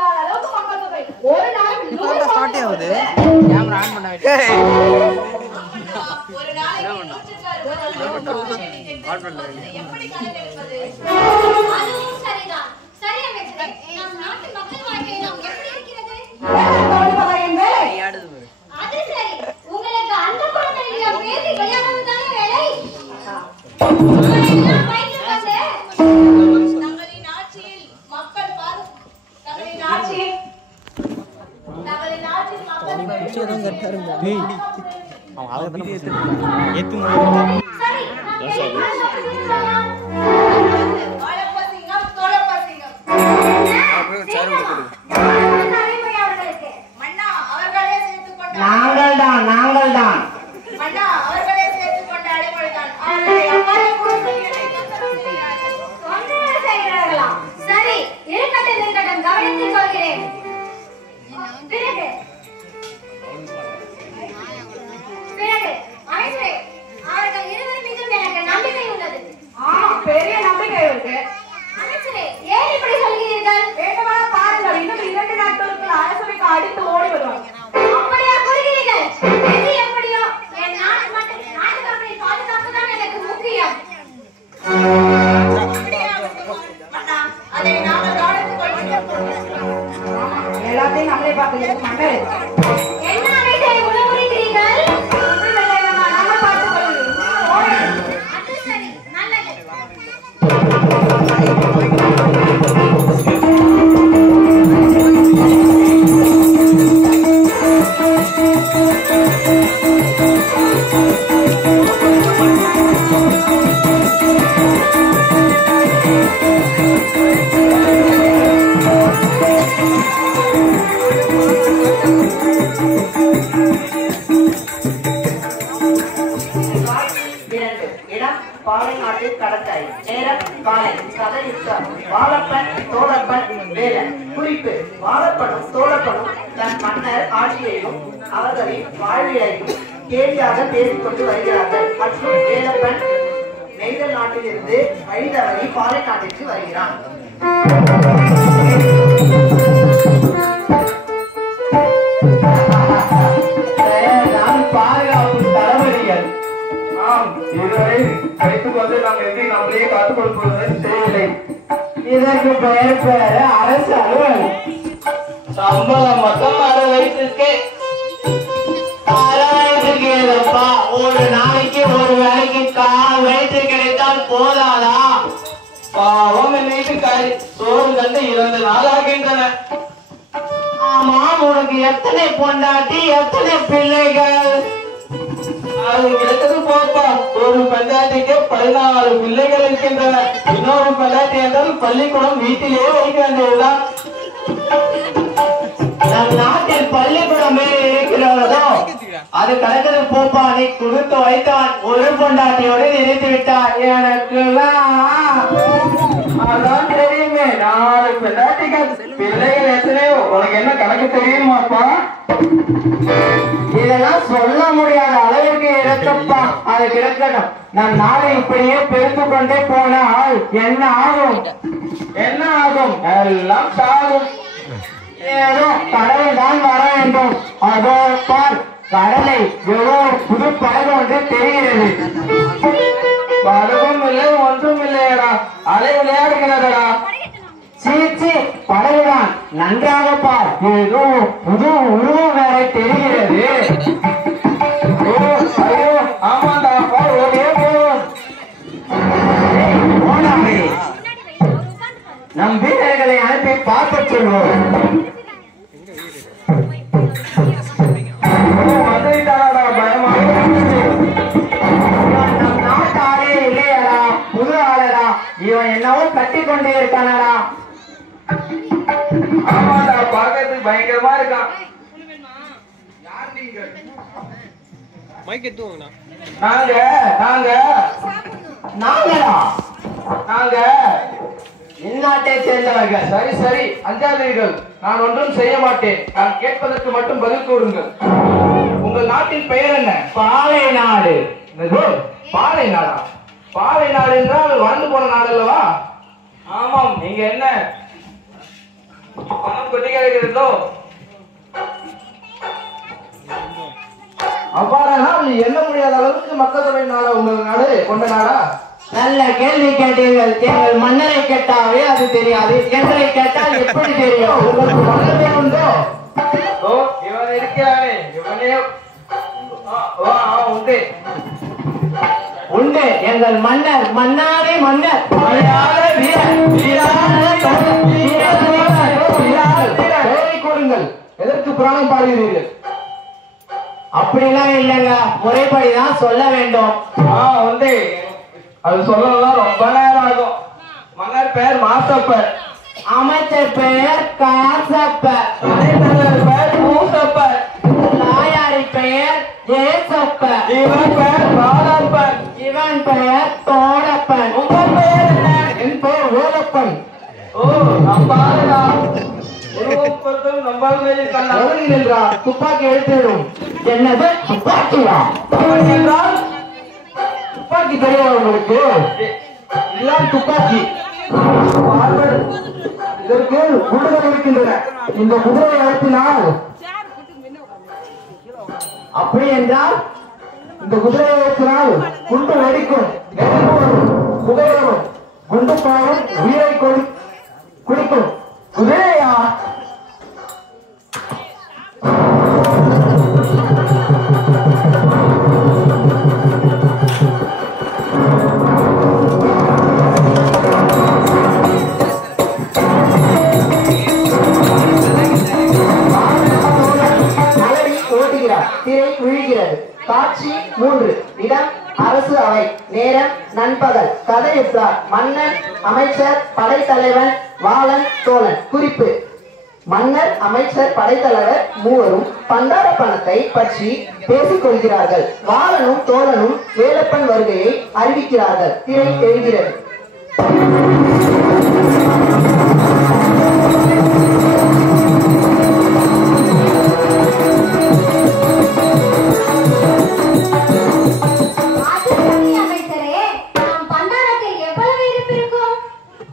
இல்லாத அளவுக்கு மக்கள் தொகை. ஒரு நாளைக்கு போட்டோ ஸ்டார்ட் ஆகுது. கேமரா ஆன் பண்ண வேண்டிய. ஒரு நாளைக்கு 160 ஆன் பண்ண வேண்டிய. எப்படி கணக்கெடுப்பது? அதுவும் சரிதான். சரி அமைச்சரே, நம் நாட்டு மக்கள் வாழ்க்கை நாம் எப்படி இருக்கிறது? அது சரி. உங்களுக்கு அந்த குழந்தைகளை பேசி விளையாடுறது தானே வேலை? உங்களெல்லாம் வயிற்று வந்து தங்களின் ஆட்சியில் மக்கள் தங்களின் ஆட்சியில் நாங்கள் தான் மன்னா அவர்களே சேர்த்துக் கொண்ட அடைமொழிதான். சரி, இருக்கட்டும், கவனித்துக் கொள்கிறேன். பிறகு அமைச்சரே, அவர்கள் இருவர் மீதும் எனக்கு நம்பிக்கை உள்ளது. பெரிய நம்பிக்கை இருக்கு. அமைச்சரே, ஏன் இப்படி சொல்கிறீர்கள்? வேண்டுமான பாருங்கள், இன்னும் 2 நாட்களுக்குள் அரசவைக்கு அடித்து ஓடி வருவாங்க. அப்படியா கூறுகிறீர்கள்? எது எப்படியோ என் நாட்டுக்காரனை பாதுகாப்பு தான் எனக்கு முக்கியம். அதை நாங்கள் கவனித்துக் கொள்கிறோம். எல்லாத்தையும் நம்மளே பார்க்கணும். மன்னர் என்ன அமைச்சரை உணவுகிறீர்கள்? நம்ம பார்த்துக் கொள்கிறோம். அது சரி, நல்லது. பாலை நாட்டில் கடற்கரை நேரம் காலை கதை வாழப்பன் தோழப்பன் வேலன் குறிப்பு வாழப்பனும் தோழப்பனும் தன் மன்னர் ஆட்சியையும் அவர்களின் வாழ்வியையும் கேலியாக பேசிக்கொண்டு வருகிறார்கள். மற்றும் வேலப்பன் நெய்தல் நாட்டிலிருந்து வழிதவறி பாலை நாட்டிற்கு வருகிறான். பாதுகாப்பு தளபதிகள் இதுவரை வைத்துக் கொண்டு நாம் எப்படி நம்மளே காத்துக் கொள்வது செய்யலை. இதற்கு பெயர் அரசு அலுவலகம். சம்பளம் மட்டும் அரை வயசுக்கு ஒரு நாளைக்கு ஒரு வேலைக்கு கால் வயிற்று கிடைத்தால் போதாதா? பாவம் வீட்டுக்காரி சோறு கண்டு 2 நாள் ஆகின்றன. ஆமா, உனக்கு எத்தனை பொண்டாட்டி எத்தனை பிள்ளைகள்? அது கிடைத்தது போப்பா. ஒரு பெண்டாட்டிக்கு 14 பிள்ளைகள் இருக்கின்றன. இன்னொரு பெண்டாட்டி என்றால் பள்ளிக்கூடம் வீட்டிலே வைக்க வேண்டியதுதான். நம் நாட்டில் பள்ளிக்கூடம் இருக்கிறதோ அது கிடைத்தது போப்பா. நீ கொடுத்து வைத்தான் ஒரு பொண்டாட்டியோடு நிறுத்தி விட்டார். எனக்கு அதான் தெரியுமே, 4 பெண்டாட்டிகள் பிள்ளைகள் எத்தனையோ. உனக்கு என்ன கணக்கு தெரியுமாப்பா? இதெல்லாம் சொல்ல முடியாத அளவிற்கு இறக்கப்பா. அது கிடக்கணும். நம் நாடு இப்படியே பெருத்து கொண்டே போனால் என்ன ஆகும்? என்ன ஆகும்? எல்லாம் சாகும். ஏதோ கடவுள் தான் வர வேண்டும். அதோ பார், கடலை ஏதோ புது படகு ஒன்று தெரிகிறது. படகும் இல்லை, ஒன்றும் இல்லையடா, அலை விளையாடுகிறதா. சீச்சி, படகுதான். நன்றாக பார், ஏதோ புது உருவம் வேற தெரிகிறது. ஐயோ, ஆமாண்டா, ஓடியே போவோம். நம் வீரர்களை அனுப்பி பார்க்க சொல்வோம். நம் நாட்டு ஆளே இல்லையடா, புது ஆளடா. இவன் என்னவோ கட்டி கொண்டே இருக்கானடா. ஆமாடா, பார்க்கறதுக்கு பயங்கரமா இருக்கான். நாங்க இந்நாட்டை சேர்ந்தவர்கள். சரி சரி, அஞ்சாதீர்கள். நான் ஒன்றும் செய்ய மாட்டேன். நான் கேட்பதற்கு மட்டும் பதில் கூறுங்கள். உங்கள் நாட்டின் பெயர் என்ன? பாலை நாடு. பாலை நாடா? பாலை நாடு என்றால் வறண்டு போன நாடு அல்லவா? ஆமாம். நீங்க என்ன பணம் புத்தி கிடைக்கிறதோ அவ்வாறானால் எண்ண முடியாத அளவுக்கு மக்கள் தொகை நாடா உங்கள் நாடு கொண்ட நாடா? நல்ல கேள்வி கேட்டீர்கள். எங்கள் மன்னரை கேட்டாவே அது தெரியாது, எங்களை கேட்டால் எப்படி தெரியும்? உங்களுக்கு மன்னரே உண்டோ? ஓ, இவன் இருக்கிறானே, இவனே உண்டு உண்டு. எங்கள் மன்னர் மன்னாரே மன்னர், மலையாள வீரர், வீரான தோழர், பெயரை கூறுங்கள். எதற்கு புராணம் பாடுகிறீர்கள்? அப்படிலாம் இல்லைங்க, முறைப்படிதான் சொல்ல வேண்டும். உண்டு. அது சொல்லலாம் ரொம்ப நேரம் ஆகும். மன்னர் பெயர் மாசப்பர், அமைச்சர் பெயர் காசப்பர், தலைவர் பெயர் மூசப்பர், தாயாரி பெயர் ஏசப்பர், இவன் பெயர் பாலப்பன், இவன் பெயர் தோடப்பன். உங்கள் பெயர் என்ன? என் பெயர் வேலப்பன். ஓ, நம்பாதா. உருவப்பத்தும் நம்பாதே என்றார். துப்பாக்கி எடுத்துவிடும். என்னது துப்பாக்கியா? துப்பாக்கி என்றால் துப்பாக்கி தெரியா உங்களுக்கு? எல்லாம் துப்பாக்கி. இதற்கு குண்டுகள் இருக்கின்றன. இந்த குதிரையை அழுத்தினால், அப்படி என்றால் இந்த குதிரையை அழுத்தினால் குண்டு வெடிக்கும், நெருப்பு வரும், புகை வரும், குண்டு பாவம் உயிரை குடிக்கும். குதிரையா? திரை விழுகிறது. காட்சி 3. இடம் அரசு அவை. நேரம் நண்பகல். கதை எப்படார். மன்னன், அமைச்சர், படைத்தலைவன், வாளன், தோழன். குறிப்பு: மன்னர், அமைச்சர், படைத்தலைவர் மூவரும் பண்டார பணத்தை பற்றி பேசிக் கொள்கிறார்கள். வாளனும் தோழனும் வேலப்பன் வருகையை அறிவிக்கிறார்கள். திரை எழுகிறது.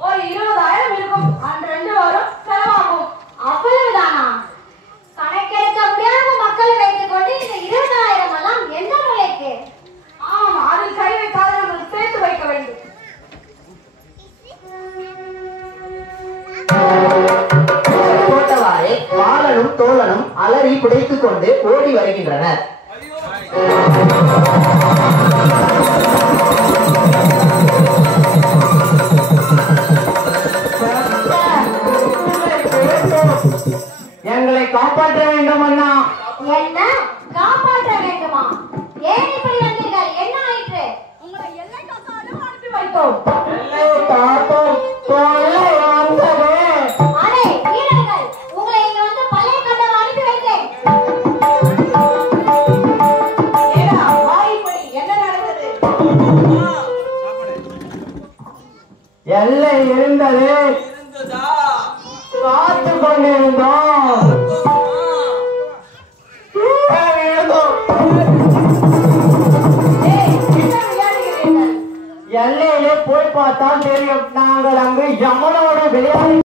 ஒரு 20,000 இருக்கும். அந்த 2 வாரம் செலவாகும். அவ்வளவுதானா? கணக்கெடுக்க முடியாத மக்களை வைத்துக் கொண்டு இந்த 20,000 எல்லாம் எந்த மூலைக்கு? ஆமா, அதில் கை வைக்காத நம்ம சேர்த்து வைக்க வேண்டும். போட்டவாறே வாளனும் தோழனும் அலறி புடைத்துக் கொண்டு ஓடி வருகின்றனர். எங்களை காப்பாற்ற வேண்டும் அண்ணா. என்ன காப்பாற்ற வேண்டுமா? ஏன் இப்படி வந்தீர்கள்? என்ன ஆயிற்று? உங்களை எல்லை காக்காலும் அனுப்பி வைத்தோம். அடே வீரர்கள், உங்களை இங்க வந்து பழைய கட்டம் அனுப்பி வைத்தேன். ஏடா, வாய்ப்படி என்ன நடந்தது? எல்லை இருந்தது, காத்து கொண்டிருந்தோம். ஏய், என்ன விளையாடுகிறீர்கள்? எல்லையிலே போய் பார்த்தால் தெரியும். நாங்கள் அங்கு யமனோட விளையாடி